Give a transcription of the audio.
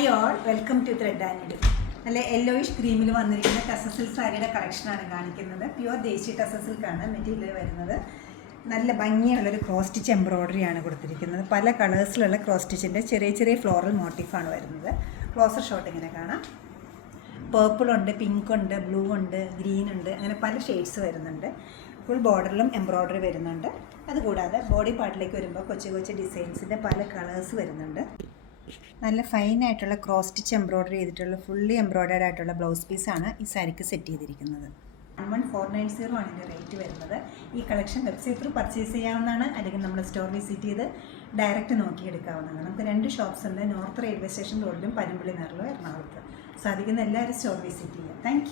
Hi all, welcome to thread and needle. നല്ല yellowish ക്രീമിൽ വന്നിരിക്കുന്ന ടസസിൽ സാരിയുടെ കളക്ഷനാണ് കാണിക്കുന്നത്. പ്യുവർ ദേശി ടസസിൽക്കാണ് മെറ്റീരിയൽ വരുന്നത്. നല്ല ഭംഗിയുള്ളൊരു ക്രോസ് സ്റ്റിച്ച് എംബ്രോയ്ഡറിയാണ് കൊടുത്തിരിക്കുന്നത്. പല കളേഴ്സിലുള്ള ക്രോസ് സ്റ്റിച്ചിൻ്റെ ചെറിയ ചെറിയ ഫ്ലോറൽ മോട്ടീഫാണ് വരുന്നത്. ക്ലോസർ ഷോട്ട് ഇങ്ങനെ കാണാം. പേർപ്പിളുണ്ട്, പിങ്ക് ഉണ്ട്, ബ്ലൂ ഉണ്ട്, ഗ്രീൻ ഉണ്ട്, അങ്ങനെ പല ഷെയ്ഡ്സ് വരുന്നുണ്ട്. ഫുൾ ബോർഡറിലും എംബ്രോയ്ഡറി വരുന്നുണ്ട്. അതുകൂടാതെ ബോഡി പാർട്ടിലേക്ക് വരുമ്പോൾ കൊച്ചു കൊച്ചു ഡിസൈൻസിൻ്റെ പല കളേഴ്സ് വരുന്നുണ്ട്. നല്ല ഫൈനായിട്ടുള്ള ക്രോസ് സ്റ്റിച്ച് എംബ്രോയ്ഡറി ചെയ്തിട്ടുള്ള ഫുള്ളി എംബ്രോയ്ഡേർഡ് ആയിട്ടുള്ള ബ്ലൗസ് പീസാണ് ഈ സാരിക്ക് സെറ്റ് ചെയ്തിരിക്കുന്നത്. 11490 ആണ് ഇതിൻ്റെ റേറ്റ് വരുന്നത്. ഈ കളക്ഷൻ വെബ്സൈറ്റ് ത്രൂ പർച്ചേസ് ചെയ്യാവുന്നതാണ്, അല്ലെങ്കിൽ നമ്മൾ സ്റ്റോർ വിസിറ്റ് ചെയ്ത് ഡയറക്റ്റ് നോക്കിയെടുക്കാവുന്നതാണ്. നമുക്ക് 2 ഷോപ്സ് ഉണ്ട്, നോർത്ത് റെയിൽവേ സ്റ്റേഷൻ റോഡിലും പനമ്പള്ളി നഗറിലും എറണാകുളത്ത്. സാധിക്കുന്ന എല്ലാവരും സ്റ്റോർ വിസിറ്റ് ചെയ്യുക. താങ്ക്